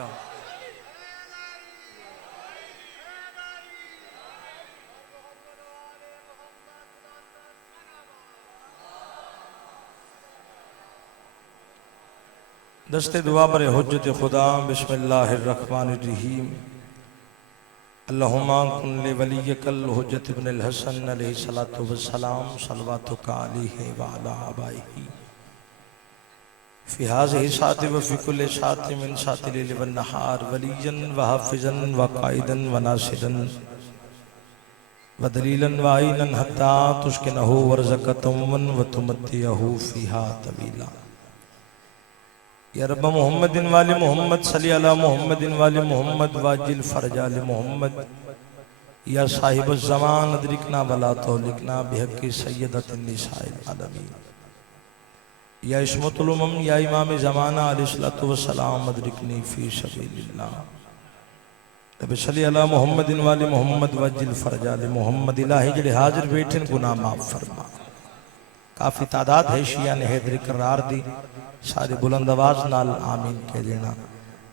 जाओ। दस्ते दुआ पर हुज्जत खुदा बिस्मिल्लाहिर्रहमानिर्रहीम। अल्लाहुम्मा कुन लि वलियकल हुज्जत इब्नुल हसन अलैहि सलातु वस्सलाम सल्लवातुका अलैहि व अला आबाइही फी हाज़िहि साति व फी कुल्लि साति मिन सातिल लैल वन नहार वलियन व हाफिज़न व काइदन व नासिरन व दलीलन व आइनन हत्ता तुस्किनहु वरज़क़तम व तुमत्तियहु फीहा तवीला। या रब्ब मुहम्मदिन वाले मोहम्मद सल्ली अला मुहम्मदिन वाले मोहम्मद वाजिल फरजाल मोहम्मद। या साहिब ज़मान अदरिकना वला तौलिकना बिहक़्क़ि सय्यदतिन निसाइल आलमीन। या इस्मतुल उमम या इमाम ज़माना अलैहिस्सलातु वस्सलाम अदरिकनी फ़ी सबीलिल्लाह। रब्बि सल्ली अला मुहम्मदिन वाले मोहम्मद वाजिल फरजाल मोहम्मद। इलाही जड़े हाजिर बैठन गुनाह माफ़ फरमा। काफ़ी तादाद है शिया ने हैदरी करार दी, सारे बुलंद आवाज नाल आमीन कह देना।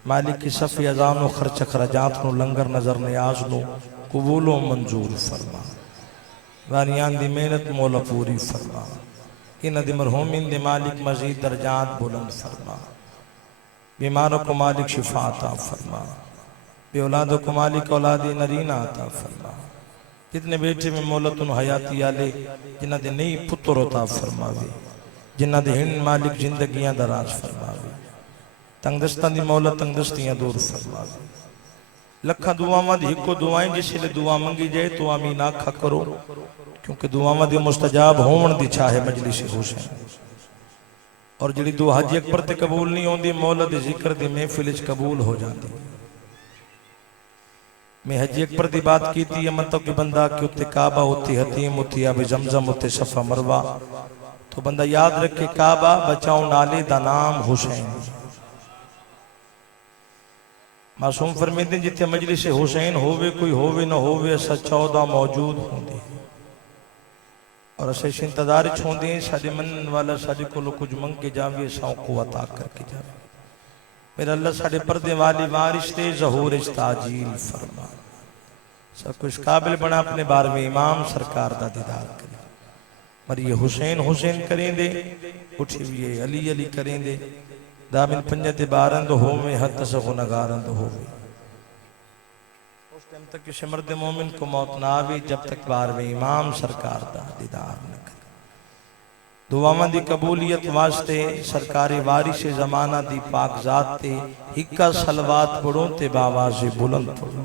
मालिक की सफ़ी अज़ान व खर्च खराजात नु लंगर नजर नियाज नु कबूलो मंजूर फरमा। वारियान दी मेहनत मौला पूरी फरमा। इन दी मरहूमिन दी मालिक मजीद दर्जात बुलंद फरमा। बीमारों को मालिक शिफा अता फरमा। बे औलादों को मालिक औलादी नरीना अता फरमा। जितने बेटे में मौला तुन हयाती आले जिन्हां दे नई पुत्र अता फरमावे। जिन्हां दे हिन मालिक जिंदगियां दराज फरमावे। तंगदस्तां दी मौला तंगदस्तियां दूर फरमावे। लखा दुआवां दी हिको दुआएं जिसले दुआ मंगी जाए तो आमीन आखा करो, क्योंकि दुआवां दी मुस्तजाब होवन दी चाहे मजलिस हुसैन। और जिहड़ी दुआ हज अकबर ते कबूल नहीं होंदी मौला दे जिक्र दी महफिल च कबूल हो जाती। मैं हज अकबर की बात की थी, मतलब कि बंदा कि उत्ते काबा उत्ते हतीम उत्ते आबे जमजम उत्ते सफा मरवा, तो बंदा याद रखे काबा बचाओ नाले दा नाम हुसैन। मासूम फरमाते जिथे मजलिस हुसैन होवे कोई होवे न होवे असा 14 मौजूद होंदे और अस इंतजार च होंदे। साडे मन वाला साडे कोलों कुछ मंग के जावे असा को अता करके जावे। मेरा अल्लाह साडे पर्दे वाली वारिश ते ज़हूर इस्ताजील फरमा। सब कुछ काबिल बना अपने 12वें इमाम सरकार दा दीदार करे। पर ये हुसैन हुसैन करेंदे उठी हुए अली अली करेंदे दामिन पंजते बारंद हो में हद सगो नगारंद हो। उस टाइम तक किसी मर्द मोमिन को मौत ना आवे जब तक 12वें इमाम सरकार दा दीदार न करे। दुआवां दी कबूलियत वास्ते सरकारी वारिश जमाना दी पाक जात ते हिक्का सलवात पढ़ो ते बावाज़े बुलंद पढ़ो।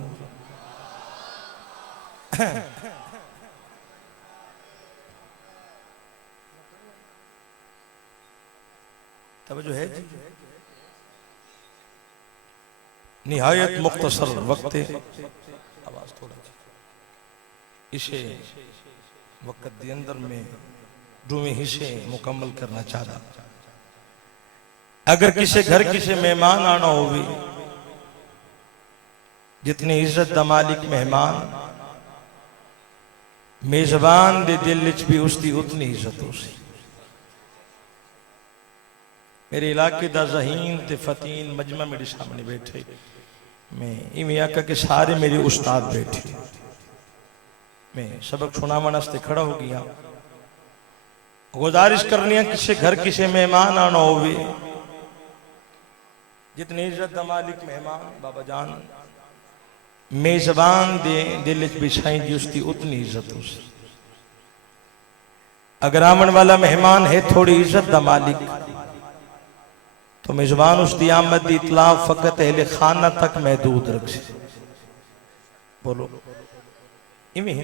तवज्जो है जी। निहायत मुख्तसर वक्त आवाज थोड़ा इसे वक्त के अंदर में दुए हिस्से मुकम्मल करना चाहता। अगर किसी घर किसी मेहमान आना होवे, जितनी इज्जत दा मालिक मेहमान मेजबान दे दिल विच भी उसकी उतनी इज्जत हो सी। मेरे इलाके दा ज़हीन ते फतीन मजमा मेरे सामने बैठे, मैं इवें आका के सारे मेरे उस्ताद बैठे। मैं सबक सुनावन वास्ते खड़ा हो गया। गुजारिश करनी है किसी घर किसी मेहमान आना होवे, जितनी इज्जत दा मालिक मेहमान बाबा जान मेजबान दे दिल च बिछाई जी उसकी उतनी इज्जत हो सी। अगर आमन वाला मेहमान है थोड़ी इज्जत दा मालिक, तो मेजबान उसकी आमद की इतला फकत अहले खाना तक महदूद रख से। बोलो इवें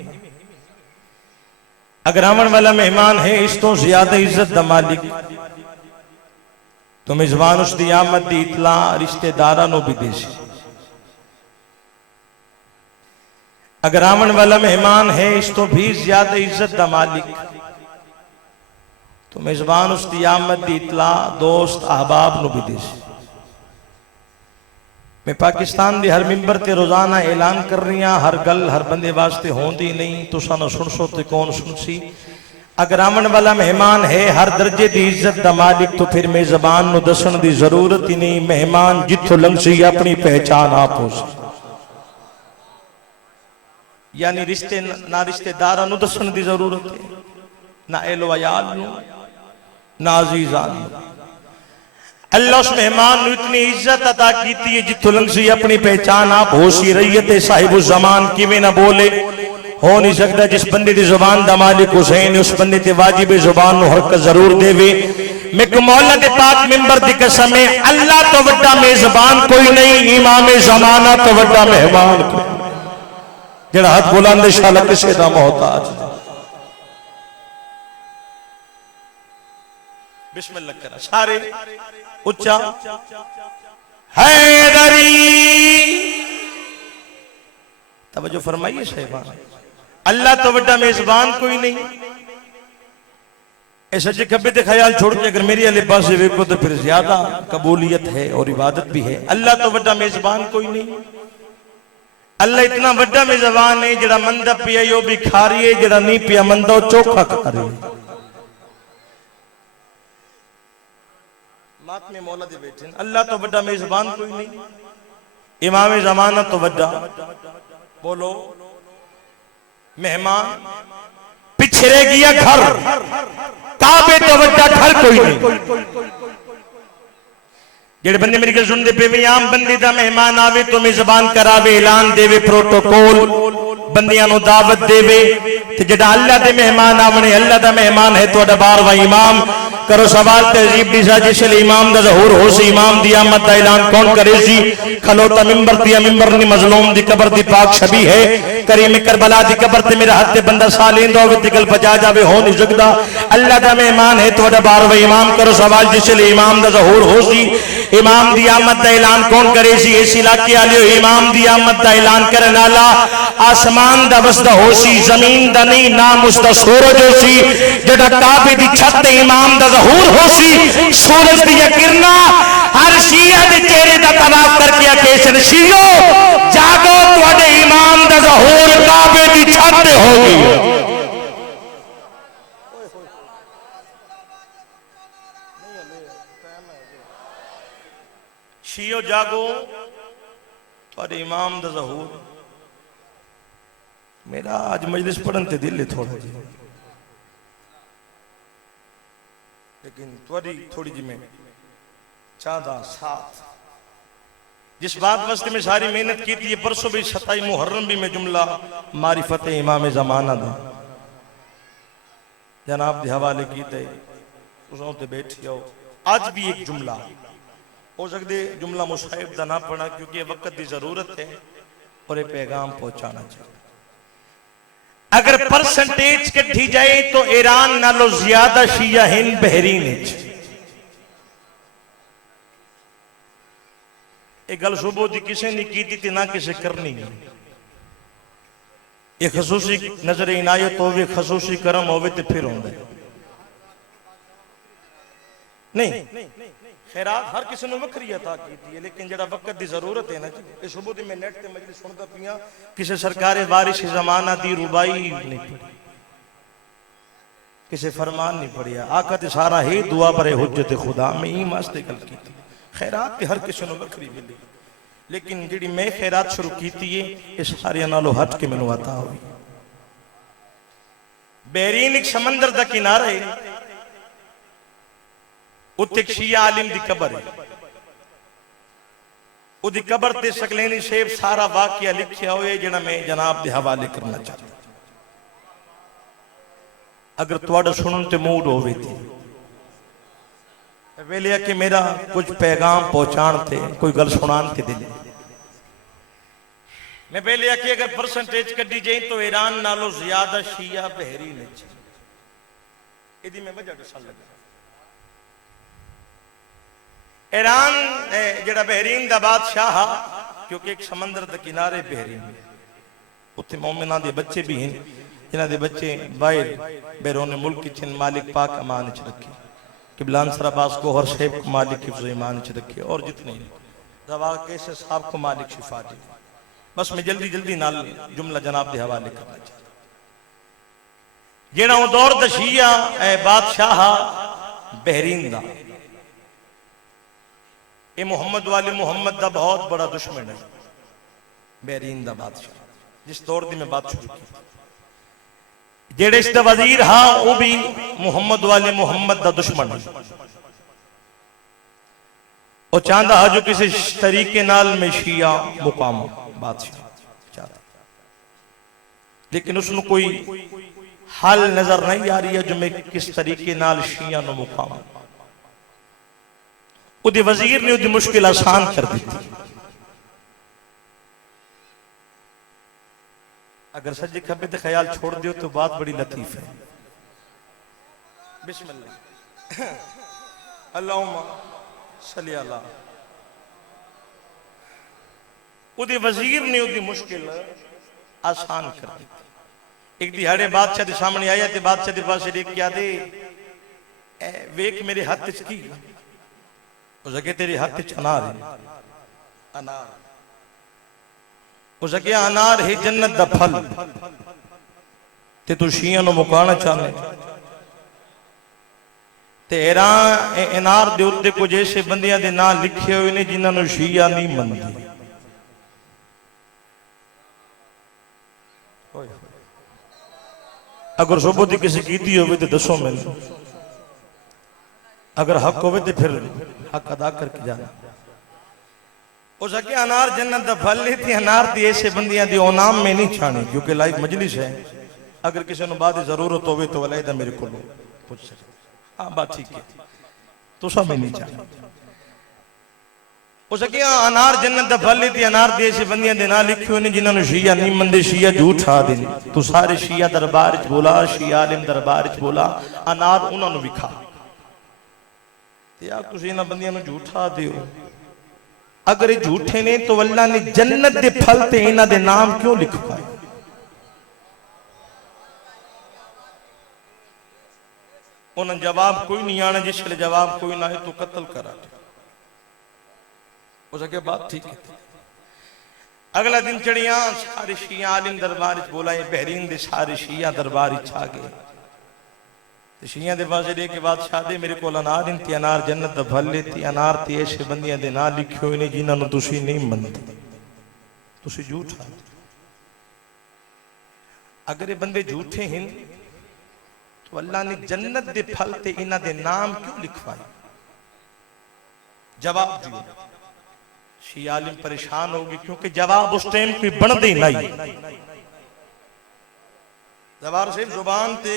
अगर आमन वाला मेहमान है इस तो ज्यादा इज्जत दा मालिक, तो मेजबान उसकी आमद की इतला रिश्तेदारा नो भी दे सी। अगर आमन वाला मेहमान है इस तो भी ज्यादा इज्जत दा मालिक, तो मेजबान उसकी आमद की इतला दोस्त अहबाब नु भी दे। मैं पाकिस्तान के हर मिंबर ते रोजाना ऐलान कर रही हाँ, हर गल हर बंदे वास्ते होंदी नहीं, तुसा न सुन सो ते कौन सुन सी। अगर आमन वाला मेहमान है हर दर्जे की इज्जत का मालिक तो फिर मेजबान नु दसन की जरूरत ही नहीं। मेहमान जिथों लंघसी अपनी पहचान आप हो, यानी रिश्ते ना रिश्तेदार नु दसन की जरूरत है, ना एलो अयाल नु, ना अजीजान। अल्लाह उस मेहमान नु इतनी इज्जत अता की है जिथों लंघसी अपनी पहचान आप होशी रही है। साहिबु जमान किवें ना बोले हो नहीं सकता। जिस बंदे की जुबान दा मालिक हुसैन उस बंदे ते वाजिब जुबान नु हरकत जरूर देवे। मैं को मौला दे पाक मिंबर दी कसम है, अल्लाह तो वड्डा मेजबान कोई नहीं, इमाम ज़माना तो वड्डा मेहमान जेड़ा हाथ बुलंद शाला किसे दा मोहताज। बिस्मिल्लाह करा सारे उच्चा हैदरी तवज्जो फरमाइए साहिबान। अल्लाह तो बड़ा मेजबान कोई नहीं। ऐसा जो कभी तो ख्याल छोड़ के अगर मेरी अली पास देखो तो फिर ज्यादा कबूलियत है और इबादत भी है। अल्लाह तो बड़ा मेजबान कोई नहीं। अल्लाह इतना बड़ा मेजबान है जरा मंदा पिया यो भी खा रही है, जरा नहीं पिया मंदा चोखा खा रही है। मात में मौला दे बैठे अल्लाह तो बड़ा मेजबान कोई नहीं। इमाम ज़माना तो बड़ा बोलो मेहमान पिछड़े गया घर, काबे तो बड़ा घर कोई नहीं। जेड़े बंदे मेरी गल सुनते पे आम बंदे दा मेहमान आवे तो मेजबान करावे, ऐलान देवे, प्रोटोकॉल बंदियां नु दावत देवे। ते जेड़ा अल्लाह दे मेहमान आवने, अल्लाह दा मेहमान है तो बारवा इमाम करो सवाल तहजीब दिशा जिसले इमाम दा ज़हूर हो सी, इमाम दी आमद दा ऐलान कौन करे सी? खलोता मिंबर दिया मिंबर नी मजलूम दी कब्र दी पाक छवि है। करीम करबला दी कब्र ते मेरा हाथ ते बंदा सालेंदा होवे ते गल बजा जावे हो नहीं सकदा। अल्लाह दा मेहमान है तो बारवा इमाम करो सवाल जिसले इमाम दा ज़हूर हो सी, इमाम दी आमद दा ऐलान कौन करे सी? इस इलाके वाले इमाम दी आमद दा ऐलान करने वाला आसमान दा वसदा हो सी, जमीन दा नहीं, नाम उसदा सूरज हो सी। जेड़ा काबे दी छत ते इमाम दा ज़हूर हो सी, सूरज दी किरणा हर शिया दे चेहरे दा तवाफ करके आखेसन शियो जागो तुहाडे इमाम दा ज़हूर काबे दी छत ते हो गई। शियो जागो तुहाडे इमाम दा ज़हूर। मेरा आज मजलिस पढ़न ते दिल है थोड़ा जी, लेकिन थोड़ी जी मैं चाहता साथ जिस बात वास्ते में सारी मेहनत की थी। परसों भी 27 मुहर्रम भी मैं जुमला मारिफत इमाम ज़माना दा जनाब के हवाले की थे, उसते बैठी आओ। आज भी एक जुमला हो सकते जुमला मुसाहिब दा ना पढ़ा क्योंकि वक्त की जरूरत है और ये पैगाम पहुंचाना चाहिए। अगर परसेंटेज कटी जाए तो ईरान नालों ज्यादा शिया हिंद बहरीन एक गल सुबह की किसी ने की थी ना किसी करनी। ये खसूसी नजर इनायत होवे, खसूसी करम होवे तो फिर होंगे नहीं। खैरात हर किसी ने वखरी अता की है, लेकिन जरा वक्त की जरूरत है ना जी। इस सुबह दी मैं नेट ते मजलिस सुनदा पिया किसी सरकार वारिश जमाना दी रुबाई नहीं पड़ी, किसी फरमान नहीं पढ़िया। आका ते सारा ही दुआ पर हुज्जत खुदा में ही वास्ते गल की थी। खैरात हर किसी ने वखरी मिली, लेकिन जी मैं खैरात शुरू की थी ये सारे नालों हट के मैनू अता हुई। बहरीन एक समंदर दा किनारा है, उत्ते एक शिया आलिम दी कबर है। उदी कबर ते सकलैनी शेख सारा वाकया लिखिया हुआ जिहड़ा मैं जनाब दे हवाले करना चाहता। अगर तुहाडा सुनन ते मूड होवे ते वेले कि मेरा कुछ पैगाम पहुंचाण ते कोई गल सुनान ते दिल मैं वेले कि अगर परसेंटेज कड्डी जाए तो ईरान नालों ज्यादा शिया बहरीन है। इदी मैं वजह दसन लगा। ईरान जड़ा बहरीन दा बादशाह क्योंकि एक समंदर के किनारे बहरीन उत्थे मोमिना दे बच्चे भी हैं, जिन्हां दे बच्चे बाहर बैरून मुल्क छिन। मालिक पाक अमान च रखे, किबलान सराबास को हर शेख को मालिक हिफ्ज़ ईमान च रखे और जितने दवा कैसे साहब को मालिक शिफा दे। बस मैं जल्दी जल्दी नाल जुमला जनाब दे हवाले करना चाहता। जेड़ा वो दौर दा शिया ए बादशाह बहरीन दा, ये मोहम्मद वाले मोहम्मद दा बहुत बड़ा दुश्मन है। बहरीन दा बादशाह जिस दौर दी मैं बात शुरू की, जेड़े इसका वजीर हा वो भी मोहम्मद वाले मोहम्मद दा दुश्मन है। वो चाहता है जो किसी तरीके नाल में शिया मुकाम बादशाह चाहता, लेकिन उसनु कोई हल नजर नहीं आ रही है जो मैं किस तरीके नाल शिया नु मुकाम। उदी वजीर ने उदी मुश्किल आसान कर दी। अगर सज्जे खब्बे ते ख्याल छोड़ दियो तो बात बड़ी लतीफ है। बिस्मिल्लाह अल्लाहुम्मा सल्ली अला। उदी वजीर ने उदी मुश्किल आसान कर दी। एक दिहाड़े बादशाह के सामने आया ते बादशाह के पास देख क्या दे वेख मेरे हाथ च की, उस अगे तेरे हाथ च अनार है। अनार उस अगे अनार है जन्नत दा फल, ते तू शिया नु मुकाना चाहने। तेरा अनार दे उत्ते कुछ ऐसे बंदियां दे नाम लिखे हुए ने जिन्हां नु शिया नहीं मनदे। अगर सोबत किसी की हो तो दसो मैंने, अगर हक हो तो फिर हक अदा करके जाना। उस अगे अनार जन्नत दा फल है थी, अनार दी ऐसे बंदियां दी ओ नाम में नहीं छानी, क्योंकि लाइव मजलिस है। अगर किसी ने बाद जरूरत हो तो वलायदा मेरे को पूछ सके। हाँ बात ठीक है, तो सब में नहीं छानी। उस अगे अनार जन्नत दा फल है थी, अनार दी ऐसे बंदियां दे नाम लिखे हुए ने जिन्हां नु शिया नहीं मनदे। शिया झूठ आ दे, तू सारे शिया दरबार च बोला, शिया आलिम दरबार च बोला, अनार उन्हां नु विखा ते यार तुसी इन्हां बंदियां नु झूठा दियो। अगर ये झूठे ने तो अल्लाह ने जन्नत दे फल ते इन्हां दे नाम क्यों लिखवाए? उन्हें जवाब कोई नहीं आना, जिसले जवाब कोई ना है तो कत्ल करा। उस अगे बात ठीक है। अगला दिन चढ़िया सारे शिया आलिम दरबार च बोला, ये बहरीन दे सारे शिया दरबार च आ गए। शिया दे पास के बादशाह दे मेरे को अनार इंती, अनार जन्नत दा फल लेती, अनार ते ऐसे बंदियां दे नाम लिखे हुए ने जिन्हां नु तुसी नहीं मनदे, तुसी झूठ आ। अगर ये बंदे झूठे हैं तो अल्लाह ने जन्नत दे फल ते इन्हां दे नाम क्यों लिखवाए? जवाब दियो। शिया आलिम परेशान होगी, क्योंकि जवाब उस टाइम कोई बनदे नहीं। जवाब सिर्फ जुबान ते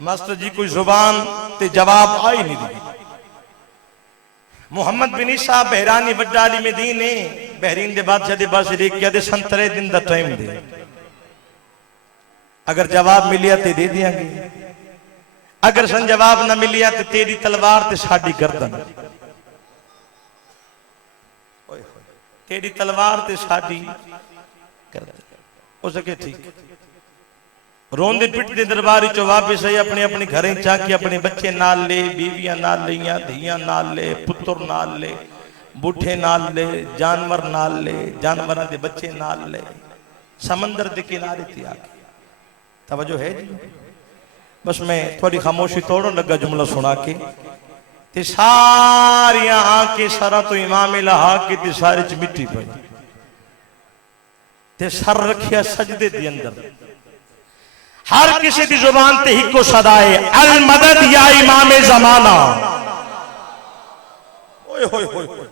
मास्टर जी कोई जुबान ते जवाब आई नहीं दी। मोहम्मद बिन ईसा बहरानी वड्डाली में दीने बहरीन दे बादशाह दे पास देख के दे 17 दिन दा टाइम दे, अगर जवाब मिलिया ते दे दियांगे, अगर सन जवाब ना मिलिया तो तेरी तलवार ते साडी गर्दन, तेरी तलवार ते साडी गर्दन। हो सके ठीक। रोंदे पिटदे दरबार चो वापिस आई, अपने अपने घरें चाके अपने बच्चे नाल ले, बीवियां नाल लिया, धियां नाल ले, पुत्र नाल ले, बूढ़े नाल ले, जानवर नाल ले, जानवरां दे बच्चे नाल ले, समंदर के किनारे थी आके। तवज्जो है जी? बस मैं थोड़ी खामोशी तोड़न लगा जुमला सुना के ते सारियां आके सरा तो इमाम लहा के ते सारे च मिट्टी पई ते सर रखिया सजदे दे अंदर। हर किसी की जुबान ते हिको सदाए अल मदद या इमाम जमाना। ओए होए होए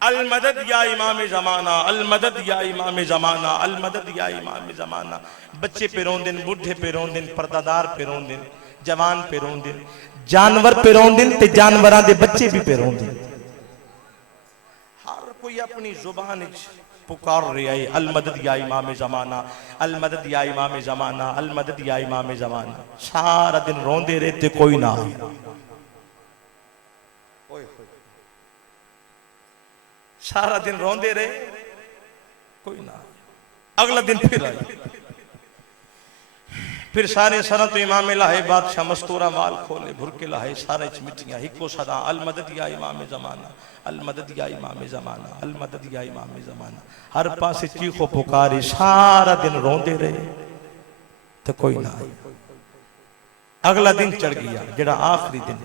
अल मदद या इमाम जमाना, अल मदद या इमाम जमाना, अल मदद या इमाम जमाना। बच्चे पे रोंदिन, बूढ़े पे रोंदिन, पर्दादार पे रोंदिन, जवान पे रोंदिन, जानवर पे रोंदिन ते जानवरां दे बच्चे भी पे रोंदिन। हर कोई अपनी जुबान पुकार रहा है अल मदद या इमाम जमाना, अल मदद या इमाम जमाना, अल मदद या इमाम जमाना। सारा दिन रोंदे रहते कोई ना आए, सारा दिन रोंदे रहे कोई ना आए। अगला दिन फिर आए, फिर सारे सरा तो इमाम लाहे बादशाह मस्तूरा माल खोले भुरके लाहे सारे मिट्टियां हिको सदा अल मदद या इमाम जमाना, अल मदद या इमाम जमाना, अल मदद या इमाम जमाना। हर पासे चीखो पुकारे, सारा दिन रोंदे रहे तो कोई ना आई। अगला दिन चढ़ गया जरा आखिरी दिन।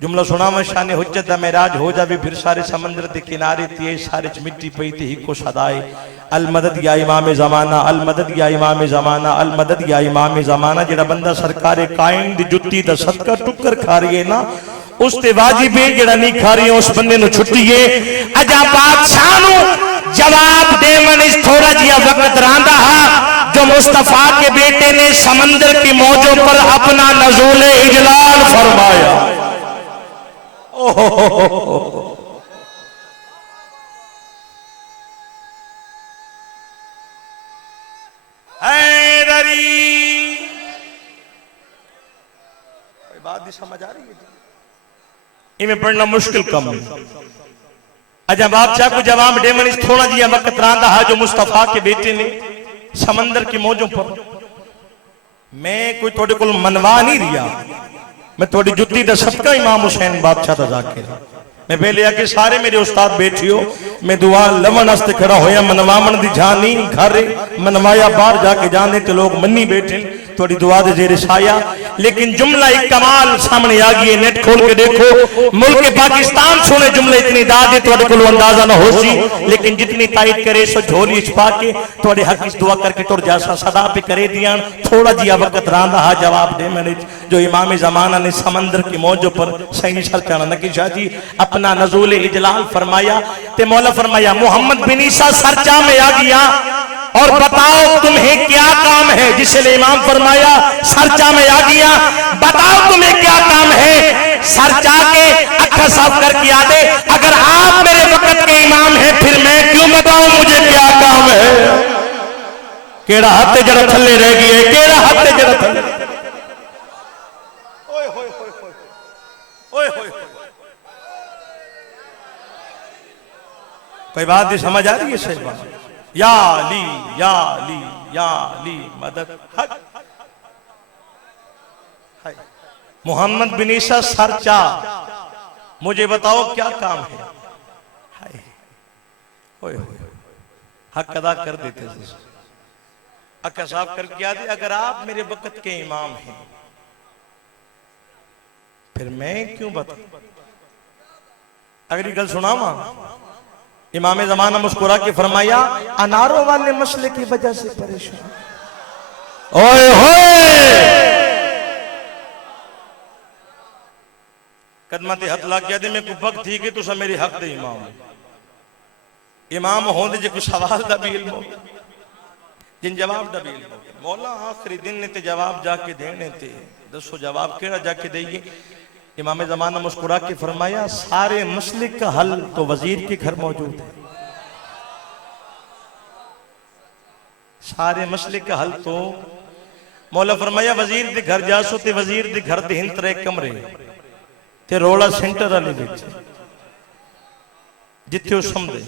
जुमला सुना मैं शान हुज्जत मेराज हो जावे फिर सारे समंदर के किनारे ते सारे च मिट्टी पई थी को सदाए अल मदद या इमाम ज़माना, अल मदद या इमाम ज़माना, अल मदद या इमाम ज़माना। जेड़ा बंदा सरकारे कायम दी जुत्ती दा सदका टुक्कर खा रही है ना उस ते वाजिब है, जेड़ा नहीं खा रही है उस बंदे नु छुट्टी है। अजा बादशाह नु जवाब देवन इस थोड़ा जिया वक्त रांदा हा जो मुस्तफा के बेटे ने समंदर की मौजों पर अपना नज़ूल इजलाल फरमाया। बात भी समझ आ रही है? इन्हें पढ़ना मुश्किल कम है। अजा बादशाह को जवाब देवन थोड़ा जिया वक्त रांदा हा जो मुस्तफा के बेटे ने समंदर की मौजों पर। मैं कोई थोड़े को मनवा नहीं रिया, मैं थोड़ी जुत्ती दा सबका इमाम हुसैन बादशाह दा जाकिर। मैं पहले आके सारे मेरे उस्ताद बैठियो मैं दुआ लवन वास्ते खड़ा होया मनवामन दी जानी घर मनवाया बाहर जाके जाने ते लोग मन्नी बैठे थोड़ी दुआ दे जेरे साया। लेकिन जुमला एक कमाल सामने आ गई है, नेट खोल के देखो। मुल्क पाकिस्तान सुने जुमले इतनी दाद है थोड़े को अंदाजा ना हो सी, लेकिन जितनी तायद करे सो झोली छपा के थोड़े हक इस दुआ करके तुर जैसा सदा पे करे दिया। थोड़ा जिया वक्त रांदा हा जवाब दे मैंने जो इमाम ज़माना ने समंदर की मौजों पर सही सर चढ़ा नकी शाह जी अपना नज़ूल इजलाल फरमाया। ते मौला फरमाया मोहम्मद बिन ईसा सरचा में आ गया और बताओ तुम्हें क्या काम है। जिसे इमाम फरमाया सरचा में आ गया, बताओ तुम्हें क्या काम है। सरचा के अखा साफ करके आ दे, अगर आप मेरे वक्त के इमाम हैं फिर मैं क्यों बताऊं मुझे क्या काम है। केड़ा हाथ जरा थल्ले रह गई, केड़ा हाथ जरा थल्ले। ओए होए होए ओए होए, कोई बात नहीं समझ आ रही है? सही बात। या ली या ली या ली मदद हक। मोहम्मद बिन ईसा सरचा मुझे बताओ क्या काम है। हाय ओए होए, हक अदा कर देते थे। अक्का साफ करके आ दे, अगर आप मेरे वक्त के इमाम हैं फिर मैं क्यों बताऊं। अगली गल सुनावा। इमाम ज़माना मुस्कुरा के फरमाया अनारों वाले मसले की वजह से परेशान। ओए होए, कदमा ते हथ लग गया मैं को वक्त थी कि तुसा मेरे हक दे इमाम होंदे जे कोई सवाल दा भी इल्म जिन जवाब दा भी इल्म मौला आखिरी दिन ने ते जवाब जाके देने थे। दसो जवाब केड़ा जाके देइए। इमाम ज़माना मुस्कुरा के फरमाया सारे मसले का हल तो वजीर के घर मौजूद है। सारे मसले का हल तो मौला फरमाया वजीर दे घर जासो ते वजीर दे घर दे हिंद 3 कमरे ते रोला सेंटर वाले विच जिथे वो समझे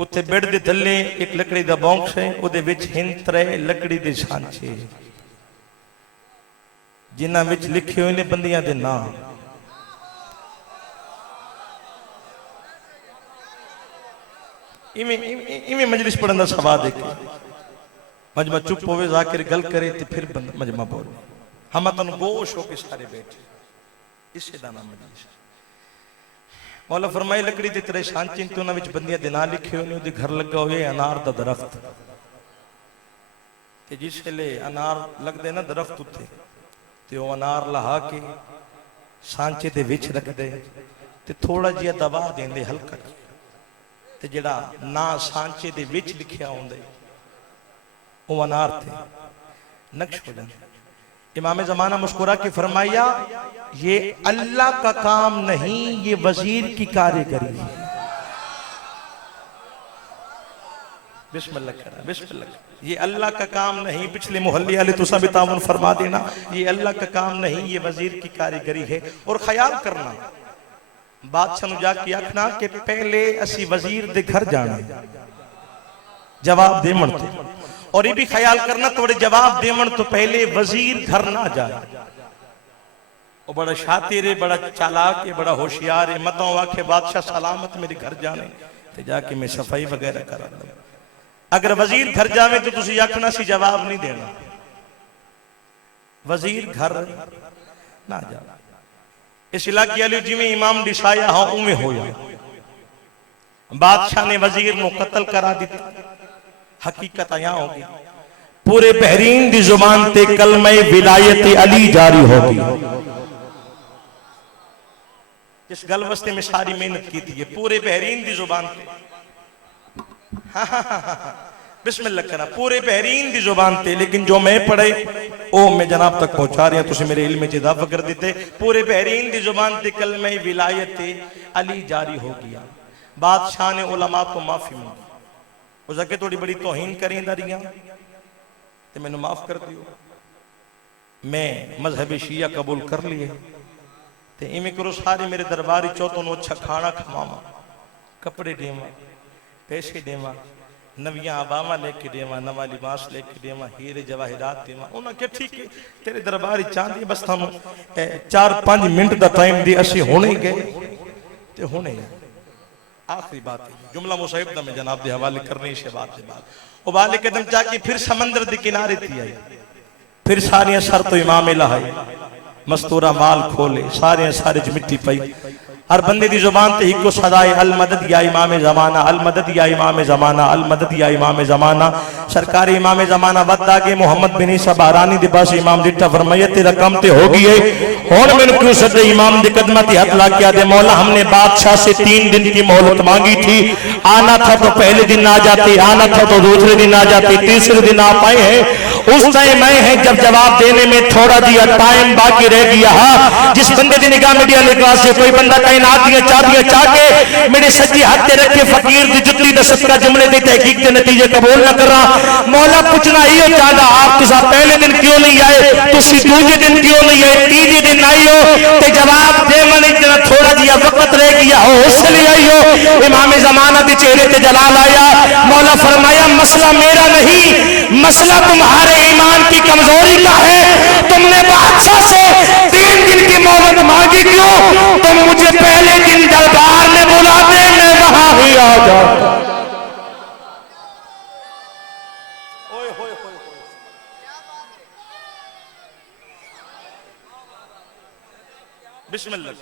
उत्थे बेड दे थल्ले एक लकड़ी दा बॉक्स है, उहदे विच हिंद 3 लकड़ी दे सांचे जिन्हां विच लिखे हुए ने बंदियां दे नाम। इवें मजलिस पढ़न दा सवाद है कि मजमा चुप होवे जाकिर गल करे ते फिर मजमा बोले। हम तन गोश हो के सारे बैठे इसे दा नाम मजलिस। मौला फरमाए लकड़ी दे तेरे सांचे ते उन्हां विच बंदियां दे नाम लिखे हुए ने। उहदे घर लगा होए अनार दा दरख्त ते जिस वेले अनार लगदे ना दरख्त उत्ते ते वो अनार लहा के सांचे दे विच रख दे ते थोड़ा जिहा दबा देंदे हल्का ते जेड़ा ना सांचे दे विच लिखिया होंदे वो अनार थे नक्श हो जाते। इमाम ज़माना मुस्कुरा के फरमाया ये अल्लाह का काम नहीं, ये वजीर की कारीगरी है। बिस्मिल्लाह करा, बिस्मिल्लाह। ये अल्लाह का काम नहीं, पिछले मोहल्ले वाले तुसा भी तामुन फरमा देना, ये अल्लाह का काम नहीं, ये वजीर की कारीगरी है। और ख्याल करना बादशाह नु जाके आखना कि पहले असी वजीर दे घर जाना जवाब देवन तो, और ये भी ख्याल करना थोड़े जवाब देवन तो पहले वजीर घर ना जाए। वो बड़ा शातिर है, बड़ा चालाक है, बड़ा होशियार है। मतों आखे बादशाह सलामत मेरे घर जाने ते जाके मैं सफाई वगैरह करा। अगर वजीर घर जावे तो तुसी आखना सी जवाब नहीं देना, वजीर घर ना जा। इस इलाके वाले जिमें इमाम दिसाया हाँ उमें होया, बादशाह ने वजीर को कत्ल करा दिता। हकीकत यहाँ होगी, पूरे बहरीन दी जुबान ते कलमे विलायत अली जारी होगी। इस गल वास्ते मैं सारी मेहनत की थी, पूरे बहरीन दी जुबान ते बिस्मिल्लाह करा, पूरे बहरीन दी जुबान ते। लेकिन जो मैं पढ़े वो मैं जनाब तक पहुंचा रहा, तुसी मेरे इल्म में इजाफा कर देते। पूरे बहरीन दी जुबान ते कलमे विलायत अली जारी हो गया। बादशाह ने उलमा तो माफी मांगी, उस अगे थोड़ी बड़ी तौहीन करेंदा रही तो मैनू माफ कर दियो। मैं मजहब शिया कबूल कर लिए तो इवें करो सारे मेरे दरबार चो तो अच्छा खाना खवावा, कपड़े देवा, पैसे देवा, नविया आबामा लेके देवा, नवा लिबास लेके देवा, हीरे जवाहिरात देवा। उन्हें क्या ठीक है तेरे दरबार चाहती बस थानू 4-5 मिनट का टाइम दे, असी होने गए तो होने। आखिरी बात है, जुमला मुसाहिब दा मैं जनाब के हवाले करने से बात के बाद उबाले कदम जाके फिर समंदर के किनारे थी आई, फिर सारिया सर तो इमाम लहाई, मस्तूरा माल खोले, सारे सारे मिट्टी पई। हर बंदे की जुबान ते इको सदाए अल मदद या इमाम जमाना, अल मदद या इमाम जमाना, अल मदद या इमाम जमाना। सरकारी इमाम जमाना वद आगे मोहम्मद बिन ईसा बहरानी दे पास इमाम दिता, फरमाया तेरा कम ते हो गई है, हुण मैनू क्यों सदे? इमाम दे कदमां ते हाथ ला के आदे मौला हमने बादशाह से 3 दिन की मोहलत मांगी थी, आना था तो पहले दिन आ जाते, आना था तो दूसरे दिन आ जाते, तीसरे दिन आ पाए हैं। उस टाइम मैं है जब जवाब देने में थोड़ा दिया टाइम बाकी रह गया। जिस बंदे की निगाह मीडिया लिखा से कोई बंदा चाह के मेरे सज्जी हाथ रखे फकीर की जुत्ती दा सदका जुमले की तहकीक के नतीजे कबूल न करा। मौला पूछना ये चाहता आप तुसा पहले दिन क्यों नहीं आए, तुसी दूसरे दिन क्यों नहीं आए, तीसरे दिन आई हो ते जवाब दे मन इतना थोड़ा जिया वक्त रह गया हो इसलिए आई हो। इमाम जमाना के चेहरे पे जलाल आया। मौला फरमाया मसला मेरा नहीं, मसला तुम्हारे ईमान की कमजोरी का है। तुमने बादशाह से 3 दिन की मोहलत मांगी क्यों? तुम मुझे पहले दिन दरबार में बुला दे, मैं वहां ही आ जाता। बिस्मिल्लाह,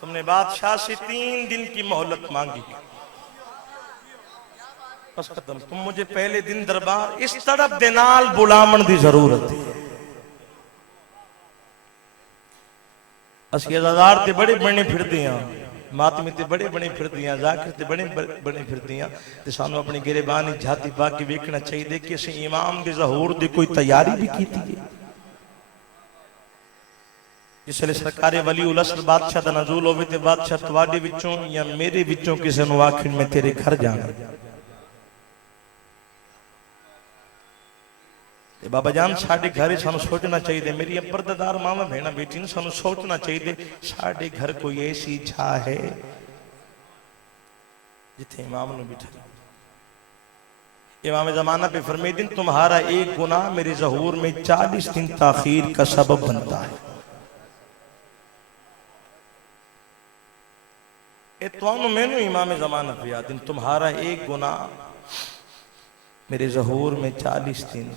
तुमने बादशाह से 3 दिन की मोहलत मांगी, बस खत्म। तुम मुझे पहले दिन दरबार इस तड़प दे नाल बुलावन की जरूरत है। असी अज़ादार ते बड़े बने फिरदे हां, मातमी ते बड़े बने फिरदे हां, जाकिर ते बड़े बने फिरदे हां ते सानू अपनी गिरबानी झाती पा के वेखना चाहिए कि असी इमाम दे ज़हूर दी कोई तैयारी भी कीती है। इसलिए सरकारे वली उल असर बादशाह दा नज़ूल होवे ते बादशाह तुहाडे विचों या मेरे विचों किसी नूं आखिन मैं तेरे घर जाना, बाबा जान साडे घर सानू सोचना चाहिए, मेरी पर्दादार मावा भेणा बेटी सानू सोचना चाहिए साडे घर कोई ऐसी छा है जिथे इमाम ने बिठा। इमाम जमाना पे फरमाए दिन तुम्हारा एक गुनाह मेरे ज़हूर में 40 दिन ताखीर का सबब बनता है। मैनू इमाम जमाना पे याद दिन तुम्हारा एक गुनाह मेरे ज़हूर में 40 दिन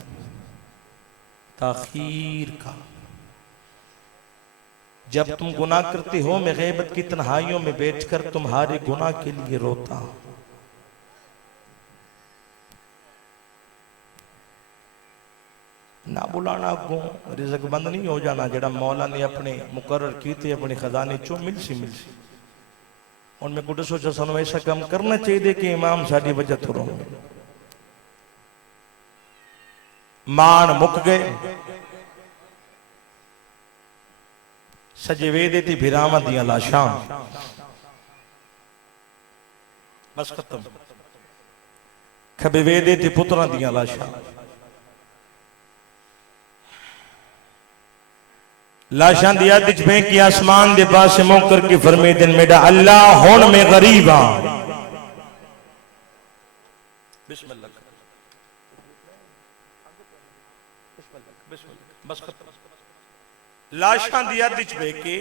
ताखीर का। जब तुम गुनाह करते हो मैं गैबत की तन्हाइयों में बैठकर तुम्हारे गुनाह के लिए रोता हूं। ना बुलाना अगों रिज़्क बंद नहीं हो जाना, जेड़ा मौला ने अपने मुकर्रर कीते अपने खजाने चो मिलसी मिलसी। और मैं कुछ सोचा सानू ऐसा काम करना चाहिए कि इमाम साडी वजह तो रो मान मुक गए। सजे वेदे थी भिरावां दियां लाशां, बस खत्म। खबे वेदे थी पुत्रां दियां लाशां, लाशां दी अध च फेंकी आसमान दे पास मुंह करके फरमाए दिन मेरा अल्लाह हुण मैं गरीब हां। बिस्मिल्लाह बस खत्म। लाशां दी अध च फेंके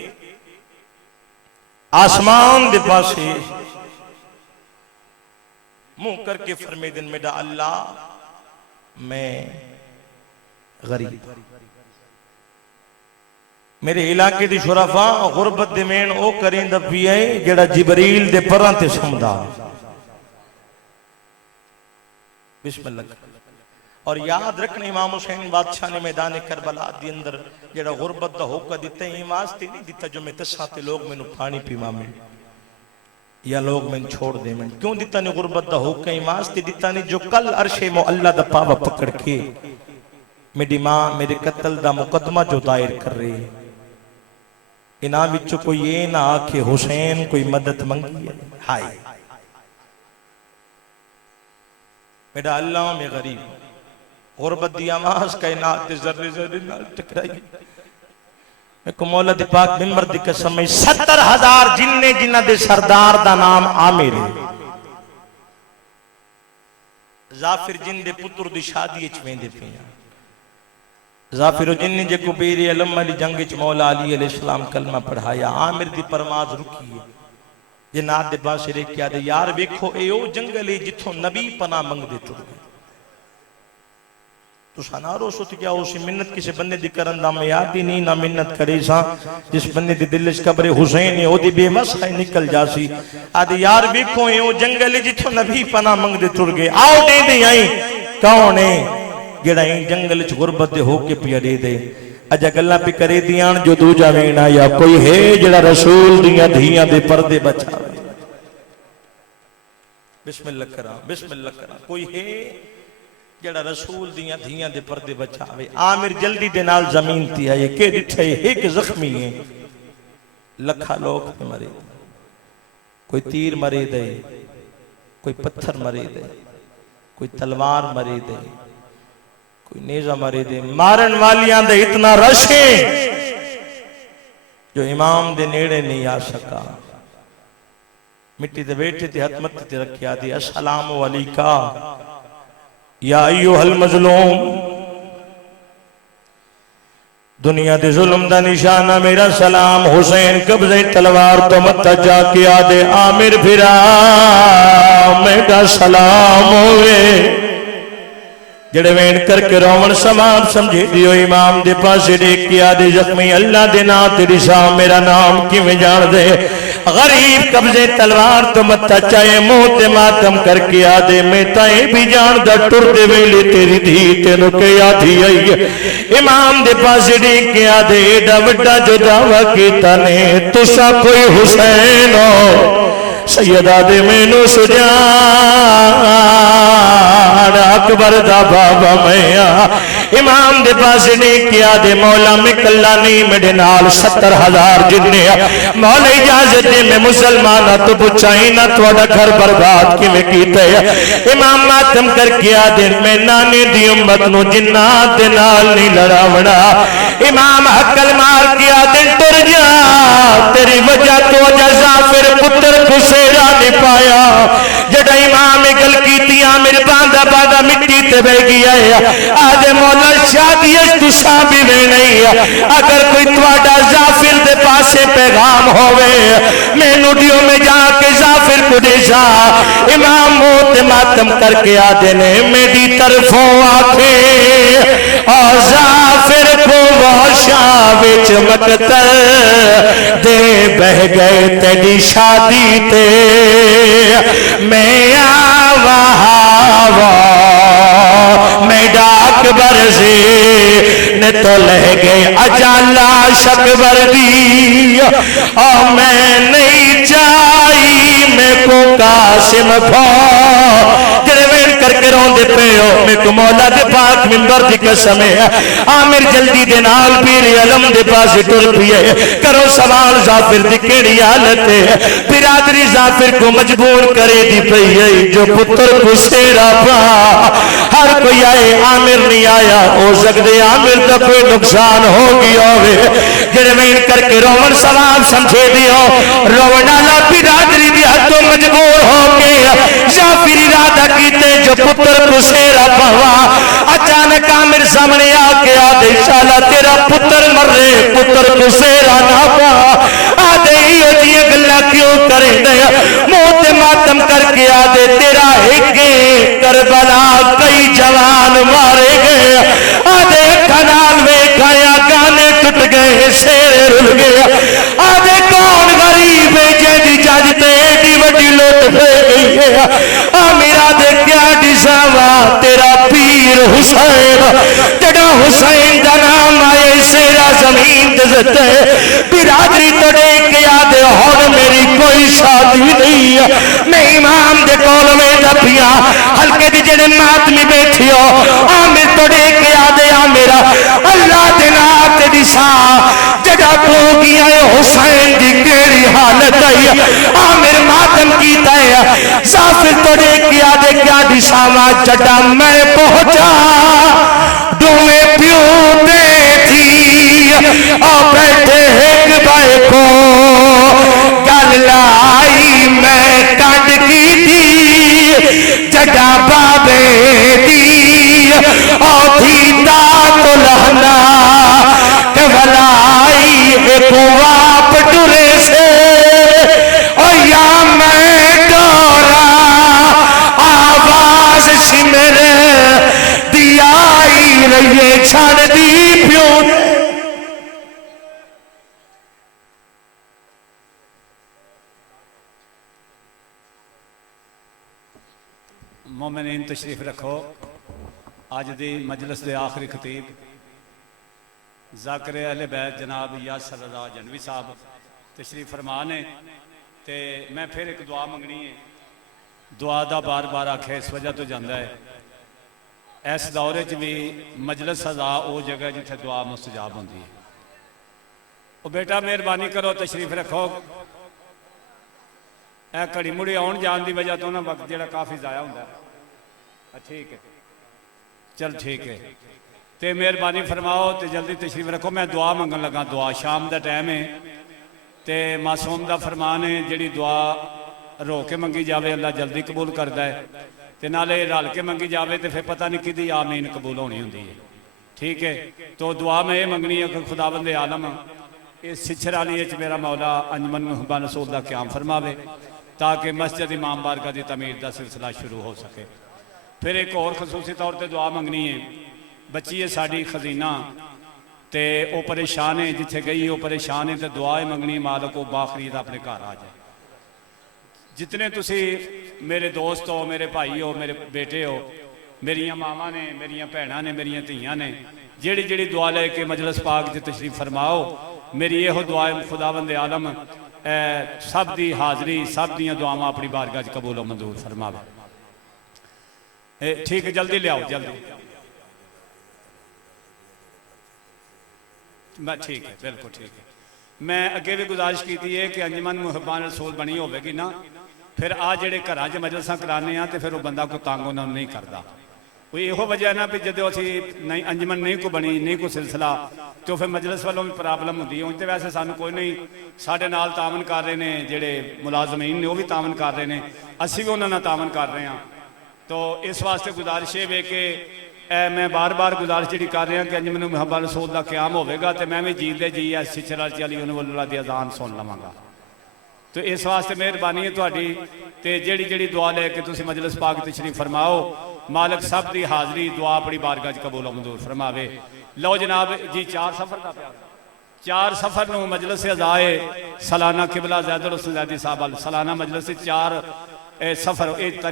आसमान दे पास मुंह करके फरमे दिन मेरा अल्लाह मैं गरीब, मेरे इलाके दी शुराफा गुरबत दे मेन ओ करेंदा पिया है जेड़ा जिबरील दे परां ते समदा। बिस्मिल्लाह। और याद रखना इमाम हुसैन बादशाह ने मैदान करबला दी अंदर जेड़ा गुरबत दा होका दिता है वास्ते नहीं दिता जो मैं तसा ते लोग मैनू पानी पीवावें या लोग मैंने छोड़ दे। मैं क्यों दिता ने गुरबत दा होका वास्ते दिता नहीं जो कल अरशे मुअल्ला दा पावा पकड़ के मेरी मां मेरे कत्ल दा मुकदमा जो दायर कर रही है, इना विच कोई ये ना आखे हुसैन कोई मदद मंगी है। हाय मेरा अल्लाह में गरीब, गुरबत दी आवाज कायनात दे जर्रे जर्रे नाल टकराई। मैं को मौला दी पाक मिंबर दी कसम 70,000 जिन्ने जिन्हां दे सरदार दा नाम आमिर है। जाफिर जिन दे पुत्र दी शादी च वेंदे पे जाफिर जिन जे को बेरे अलम अली जंग च मौला अली अलैहिस्सलाम कलमा पढ़ाया, आमिर दी परवाज रुकी है। जे नाद दे पासे रे क्या दे यार वेखो ए ओ जंगल है जिथों नबी पना मंगदे टुर गए। तुसा ना रोसो ते क्या उसी मिन्नत किसी बंदे दी करन दा मैं याद ही नहीं ना मिन्नत करे सा जिस बंदे दी दिल च कब्र हुसैन है ओदी बेबस है निकल जासी। आदे यार वेखो ए ओ जंगल है जिथों नबी पना मंगदे टुर गए। आओ दे दे आई कौन है जेड़ा इन जंगल च गुरबत दे होके पिया दे दे। अजा गल्लां पे करे दियां जो दूजा वेना या कोई है जेड़ा रसूल दियां धियां दे पर्दे बचावे। बिस्मिल्लाह करा बिस्मिल्लाह करा। कोई है जेड़ा रसूल दियां धियां दे पर्दे बचावे। आमिर जल्दी दे नाल जमीन ती है के दिठे एक जख्मी है लखा लोग मरे, कोई तीर मरे दे, कोई पत्थर मरे दे, कोई तलवार मरे दे, कोई नेजा मरे दे। मारन वालियां दे इतना रश है जो इमाम दे नेड़े नहीं आ सका। मिट्टी दे बैठे ते हथ मत्थे ते रखिया दी अस्सलामु अलैका या अय्युहल मजलूम। दुनिया दे जुल्म दा निशाना मेरा सलाम। हुसैन कब्जे तलवार तो मत जाके आदे आमिर फिरा मेरा सलाम होवे। जड़े वेन करके रोवन समाप समझे दियो इमाम दे पास देख के आदे जख्मी अल्लाह दे ना तेरी शाम मेरा नाम किवें जान दे। गरीब कब्जे तलवार तो मत्था चाहे मुंह ते मातम करके आदे मैं ताए भी जान दा टुर दे वेले तेरी धी तेनु के आधी आई है। इमाम दे पास देख के आदे एडा वड्डा जो दावा कीता ने तुसा कोई हुसैन हो सैयदा दे मैनू सुजान अकबर दा बाबा मैया। इमाम दे पास नहीं किया दे मौला में कल्ला नहीं मेरे नाल 70,000 जिन्ने मौला इजाजत दे मैं मुसलमान तो पुछाई ना थोड़ा घर बर्बाद किवें कीते। इमाम मातम कर किया दे मैं नाने दी उम्मत नु जिन्नात दे नाल नहीं लड़ावना। इमाम हकल मार किया दे टुर जा तेरी वजह तो जाफिर पुत्र खुसेरा नहीं पाया। जड़ा इमाम गल की मेरे बांधा बांधा मिट्टी ते बह गया है आदे मौला शादी तुसा भी वे नहीं। अगर कोई थोड़ा जाफिर दे पासे पैगाम होवे मैनू दियो में जाके जाफिर को दे जा। इमाम मुंह ते मातम करके आदे ने मेरी तरफों आखे और जाफिर को वाशा विच मकतल दे बह गए तेरी शादी ते मैं आवा मैं डाक बरसे ने तो लह गए अजाला शकबर दी और मैं नहीं जाई मैं को कासिम फो करके रोंदे पे हो मैं को मौला दे पाक मिंबर दी कसम है। आमिर जल्दी दे नाल पीर अलम दे पास टुर पिए करो सवाल जाफिर दी केड़ी हालत है। बिरादरी जाफिर को मजबूर करे दी पई है जो पुत्र खुसेरा पा हर कोई आए आमिर नहीं आया हो सकदे आमिर का कोई नुकसान हो गया होवे जेड़े वेन करके रोवन सवाल समझे दियो रोवन वाला बिरादरी दी हदों मजबूर हो के जाफिर इरादा कीते जो पुत्र खुसेरा पावा अचानक आमिर सामने आके आदे शाला तेरा पुत्र मर रहे, पुत्र को सेरा ना पा आदे जी गल्ला क्यों करे मुंह ते मातम करके आदे तेरा एक करबला कई जवान मारे गए आदे खनाल वेखाया गाने टूट गए शेर रुल गया आदे कौन गरीब है जेदी जज ते एडी वड्डी लुट गई है मेरा दे क्या दिसावा तेरा पीर हुसैन जड़ा हुसैन का नाम आए सेरा जमीन दे बिरादरी तो देख के आदे हुण मेरी कोई शादी नहीं है मैं इमाम दे कोल में दपिया हल्के दी जेड़े मातमी बैठी हो आमिर तो देख के आदे आ मेरा अल्लाह दे नाम ते दिसा जड़ा तू गया हुसैन दी केड़ी हालत है आमिर मातम कीता है साफिर तो देख के आदे क्या दिशावा जड़ा मैं पहुंचा डूमे प्यू दे थी और बैठे एक भाई को गल लाई मैं कंड की थी जड़ा बाबे दी और थी तो लहना कवलाई एक वाप डुरे से और या मैं डोरा आवाज सिमर दियाई रही छड़ दी प्यो मोमिनीन तशरीफ रखो। अज दी मजलिस के आखिरी खतीब ज़ाकिर अहले बैत जनाब यासर रज़ा जनवी साहब तशरीफ फरमा ने ते मैं फिर एक दुआ मंगनी है। दुआ का बार बार आखे इस वजह तो जाता है इस दौरे च भी मजलिस सजा वो जगह जिथे दुआ मुस्तजाब होती है। वो बेटा मेहरबानी करो तशरीफ रखो। ए घड़ी मुड़ी आउन जान की वजह तो ना वक्त जो काफ़ी ज़ाया होंदा है। ठीक है चल ठीक है तो मेहरबानी फरमाओ तो जल्दी तशरीफ रखो। मैं दुआ मंगन लगा। दुआ शाम का टाइम है तो मासूम का फरमान है जी दुआ रो के मंगी जाए अल्लाह जल्दी कबूल करता है तो नाले रल के मंगी जाए तो फिर पता नहीं कि आमीन कबूल होनी होंगी है। ठीक है तो दुआ मैं ये मंगनी है कि खुदाबंद आलम इस सिछर वाली मेरा मौला अंजमन मुहब्बा रसूल का क्याम फरमावे ताकि मस्जिद इमाम बारगाह की तमीर का सिलसिला शुरू हो सके। फिर एक और खसूसी तौर पर दुआ मंगनी है। बच्ची है साड़ी खजीना तो वह परेशान है जिथे गई वो परेशान है तो दुआ ही मंगनी मालक वो बाखरीद अपने घर आ जाए। जितने तुसी मेरे दोस्त हो मेरे भाई हो मेरे बेटे हो मेरिया मावां ने मेरिया भैनां ने मेरिया धीयां ने जिहड़ी जिहड़ी दुआ लेके मजलिस पाक च तशरीफ फरमाओ मेरी यहो दुआ खुदावंद आलम सब दी हाज़री सब दियां दुआवां अपनी बारगाह च कबूल मंजूर फरमावे। ठीक है जल्दी लियाओ जल्दी ठीक है बिल्कुल ठीक है। मैं अगे भी गुजारिश की है कि अंजमन मुहब्बान रसूल बनी होगी ना फिर आ जेडे घर च मजलिसां कराने तो फिर वह बंदा कोई तंग उन्होंने नहीं करता। कोई इहो वजह है ना भी जो असी नहीं अंजमन नहीं को बनी नहीं कोई सिलसिला तो फिर मजलिस वालों भी प्रॉब्लम होती है। तो वैसे सानू कोई नहीं साढ़े नाल तावन कर रहे हैं जेडे मुलाजमीन ने वह भी तावन कर रहे हैं असी भी उन्होंने तावन कर रहे हैं। तो इस वास्ते गुजारिश है कि मैं बार बार गुजारिश जी कर रहा कि अंजमन मुहब्बा रसूल का क्याम होगा तो मैं भी जीते जी सिचर चली उन्होंने की अजान सुन लवांगा। तो इस वास्ते मेहरबानी है थोड़ी तो जी जी दुआ लैके तुम मजलिस पाक तशरीफ फरमाओ मालक सब की हाज़री दुआ अपनी बारगाह कबूल मंजूर फरमावे। लो जनाब जी 4 सफ़र का प्यार 4 सफ़र में मजलिस अज़ाए सालाना किबला ज़ैदुल हुसैन ज़ैदी साहब सालाना मजलिस 4 सफ़र